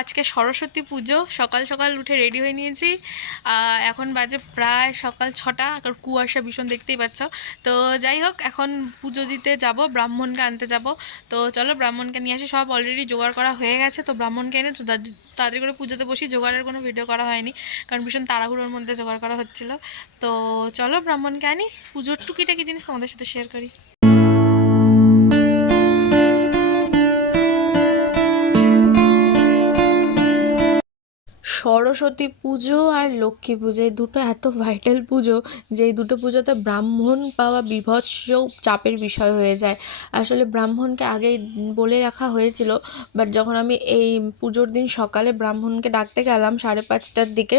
আজকে সরস্বতী পুজো। সকাল সকাল উঠে রেডি হয়ে নিয়েছি। এখন বাজে প্রায় সকাল ছটা। আর কুয়াশা ভীষণ দেখতেই পাচ্ছ। তো যাই হোক, এখন পুজো দিতে যাব, ব্রাহ্মণকে আনতে যাব। তো চলো ব্রাহ্মণকে নিয়ে আসি। সব অলরেডি জোগাড় করা হয়ে গেছে। তো ব্রাহ্মণকে এনে তো তাড়াতাড়ি করে পুজোতে বসি। জোগাড়ের কোনো ভিডিও করা হয়নি। কারণ ভীষণ তাড়াহুড়োর মধ্যে জোগাড় করা হচ্ছিল। তো চলো ব্রাহ্মণকে আনি। পুজোর টুকিটা টুকিটাকি জিনিস তোমাদের সাথে শেয়ার করি। সরস্বতী পুজো আর লক্ষ্মী পুজো, এই দুটো এত ভাইটাল পুজো যে এই দুটো পুজোতে ব্রাহ্মণ পাওয়া বিভৎস চাপের বিষয় হয়ে যায়। আসলে ব্রাহ্মণকে আগেই বলে রাখা হয়েছিল বাট যখন আমি এই পুজোর দিন সকালে ব্রাহ্মণকে ডাকতে গেলাম সাড়ে পাঁচটার দিকে,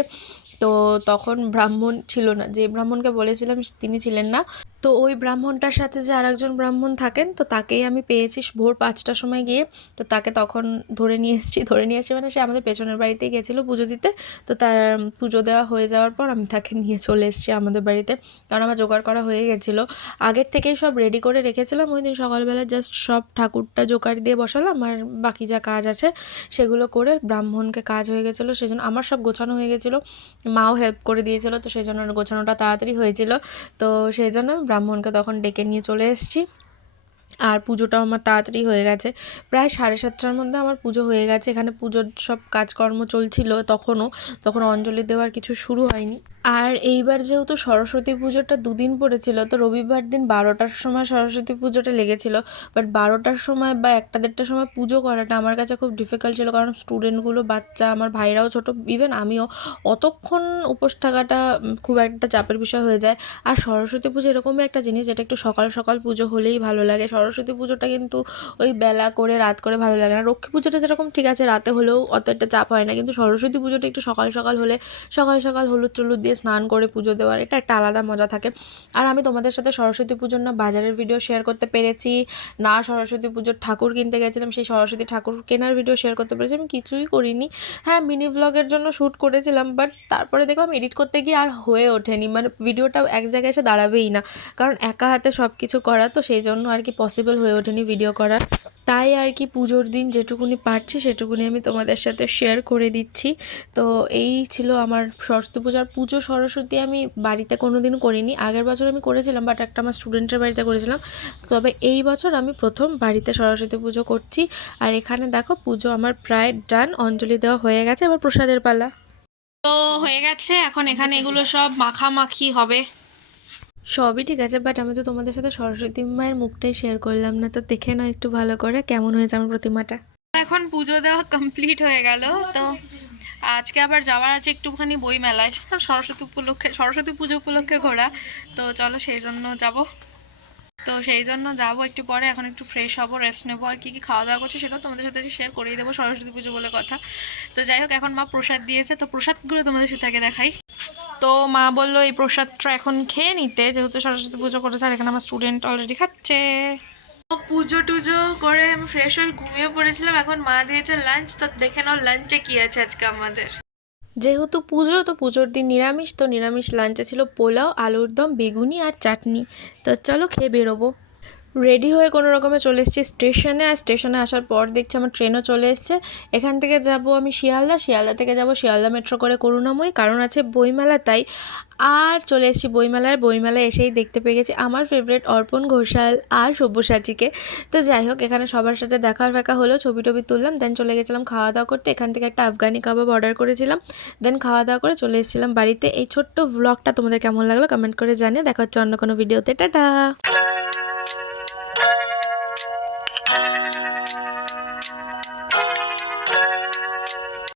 তো তখন ব্রাহ্মণ ছিল না। যে ব্রাহ্মণকে বলেছিলাম তিনি ছিলেন না। তো ওই ব্রাহ্মণটার সাথে যে আরেকজন ব্রাহ্মণ থাকেন, তো তাকেই আমি পেয়েছি ভোর পাঁচটার সময় গিয়ে। তো তাকে তখন ধরে নিয়ে এসেছি, ধরে নিয়ে এসেছি মানে সে আমাদের পেছনের বাড়িতেই গেছিল পুজো দিতে। তো তার পুজো দেওয়া হয়ে যাওয়ার পর আমি তাকে নিয়ে চলে এসেছি আমাদের বাড়িতে। কারণ আমার জোগাড় করা হয়ে গেছিল। আগের থেকেই সব রেডি করে রেখেছিলাম। ওই দিন সকালবেলা জাস্ট সব ঠাকুরটা জোগাড় দিয়ে বসালাম আর বাকি যা কাজ আছে সেগুলো করে ব্রাহ্মণকে কাজ হয়ে গেছিল। সেই জন্য আমার সব গোছানো হয়ে গেছিল। মাও হেল্প করে দিয়েছিলো, তো সেই জন্য গোছানোটা তাড়াতাড়ি হয়েছিল। তো সেই জন্য ব্রাহ্মণকে তখন ডেকে নিয়ে চলে এসেছি। আর পুজোটাও আমার তাড়াতাড়ি হয়ে গেছে। প্রায় সাড়ে সাতটার মধ্যে আমার পুজো হয়ে গেছে। এখানে পুজোর সব কাজকর্ম চলছিল তখনও। তখন অঞ্জলি দেওয়ার কিছু শুরু হয়নি। আর এইবার যেহেতু সরস্বতী পুজোটা দুদিন পড়েছিল, তো রবিবার দিন বারোটার সময় সরস্বতী পুজোটা লেগেছিল। বাট বারোটার সময় বা একটা দেড়টার সময় পুজো করাটা আমার কাছে খুব ডিফিকাল্ট ছিল, কারণ স্টুডেন্টগুলো বাচ্চা, আমার ভাইরাও ছোট ইভেন আমিও। অতক্ষণ উপোস থাকাটা খুব একটা চাপের বিষয় হয়ে যায়। আর সরস্বতী পুজো এরকমই একটা জিনিস, যেটা একটু সকাল সকাল পুজো হলেই ভালো লাগে। সরস্বতী পুজোটা কিন্তু ওই বেলা করে, রাত করে ভালো লাগে না। লক্ষ্মী পুজোটা যেরকম ঠিক আছে, রাতে হলেও অত একটা চাপ হয় না। কিন্তু সরস্বতী পুজোটা একটু সকাল সকাল হলে, সকাল সকাল হলুদ টলুদ দিয়ে স্নান করে পুজো দেওয়ার, এটা একটা আলাদা মজা থাকে। আর আমি তোমাদের সাথে সরস্বতী পুজোর না বাজারের ভিডিও শেয়ার করতে পেরেছি। না সরস্বতী পুজোর ঠাকুর কিনতে গেছিলাম, সেই সরস্বতী ঠাকুর কেনার ভিডিও শেয়ার করতে পেরেছি। আমি কিছুই করিনি। হ্যাঁ মিনি ভ্লগের জন্য শ্যুট করেছিলাম বাট তারপরে দেখলাম এডিট করতে গিয়ে আর হয়ে ওঠেনি। মানে ভিডিওটা এক জায়গায় এসে দাঁড়াবেই না। কারণ একা হাতে সব কিছু করা, তো সেই জন্য আর কি পসিবল হয়ে ওঠেনি ভিডিও করা। তাই আর কি পুজোর দিন যেটুকুনি পারছি সেটুকুনি আমি তোমাদের সাথে শেয়ার করে দিচ্ছি। তো এই ছিল আমার সরস্বতী পূজার পুজো সরস্বতী আমি বাড়িতে কোনো দিন করিনি। আগের বছর আমি করেছিলাম বাট একটা আমার স্টুডেন্টের বাড়িতে করেছিলাম। তবে এই বছর আমি প্রথম বাড়িতে সরস্বতী পুজো করছি। আর এখানে দেখো পুজো আমার প্রায় ডান অঞ্জলি দেওয়া হয়ে গেছে। এবার প্রসাদের পালা। তো হয়ে গেছে, এখন এখানে এগুলো সব মাখামাখি হবে। সবই ঠিক আছে বাট আমি তো তোমাদের সাথে সরস্বতী মায়ের মুখটাই শেয়ার করলাম না। তো দেখে নাও একটু ভালো করে কেমন হয়েছে আমার প্রতিমাটা। এখন পুজো দেওয়া কমপ্লিট হয়ে গেল, তো আজকে আবার যাওয়ার আছে একটুখানি বই মেলায় সরস্বতী উপলক্ষে, সরস্বতী পুজো উপলক্ষে ঘোরা। তো চলো সেই জন্য যাব। তো সেই জন্য যাব একটু পরে, এখন একটু ফ্রেশ হব রেস্ট নেব আর কী কী খাওয়া দাওয়া করছি সেটাও তোমাদের সাথে শেয়ার করেই দেবো, সরস্বতী পুজো বলে কথা। তো যাই হোক, এখন মা প্রসাদ দিয়েছে, তো প্রসাদগুলো তোমাদের সাথে আগে দেখাই। তো মা বলল, এই প্রসাদটা এখন খেয়ে নিতে, যেহেতু সরস্বতী পুজো করেছে আর এখানে আমার স্টুডেন্ট অলরেডি খাচ্ছে। পুজো টুজো করে আমি ফ্রেশ হয়ে ঘুমিয়ে পড়েছিলাম, এখন মা দিয়েছে লাঞ্চ তো দেখে নাও লাঞ্চে কী আছে আজকে আমাদের। যেহেতু পুজো, তো পুজোর দিন নিরামিষ, তো নিরামিষ লাঞ্চে ছিল পোলাও, আলুর দম, বেগুনি আর চাটনি। তো চলো খেয়ে বেরোবো। রেডি হয়ে কোনো রকমে চলে এসেছি স্টেশনে, আর স্টেশনে আসার পর দেখছি আমার ট্রেনও চলে এসছে। এখান থেকে যাব আমি শিয়ালদা শিয়ালদা থেকে যাব শিয়ালদা মেট্রো করে করুণাময়ী, কারণ আছে বইমেলা, তাই আর চলে এসেছি বইমেলার বইমেলায় এসেই দেখতে পেয়ে গেছি আমার ফেভারিট অর্পণ ঘোষাল আর সব্যসাচীকে। তো যাই হোক, এখানে সবার সাথে দেখা ফেকা হলো, ছবি টবি তুললাম দেন চলে গেছিলাম খাওয়া দাওয়া করতে। এখান থেকে একটা আফগানি কাবাব অর্ডার করেছিলাম দেন খাওয়া দাওয়া করে চলে এসেছিলাম বাড়িতে। এই ছোট্ট ভ্লগটা তোমাদের কেমন লাগল কমেন্ট করে জানিয়ে দেখা হচ্ছে অন্য কোনো ভিডিওতে টাটা!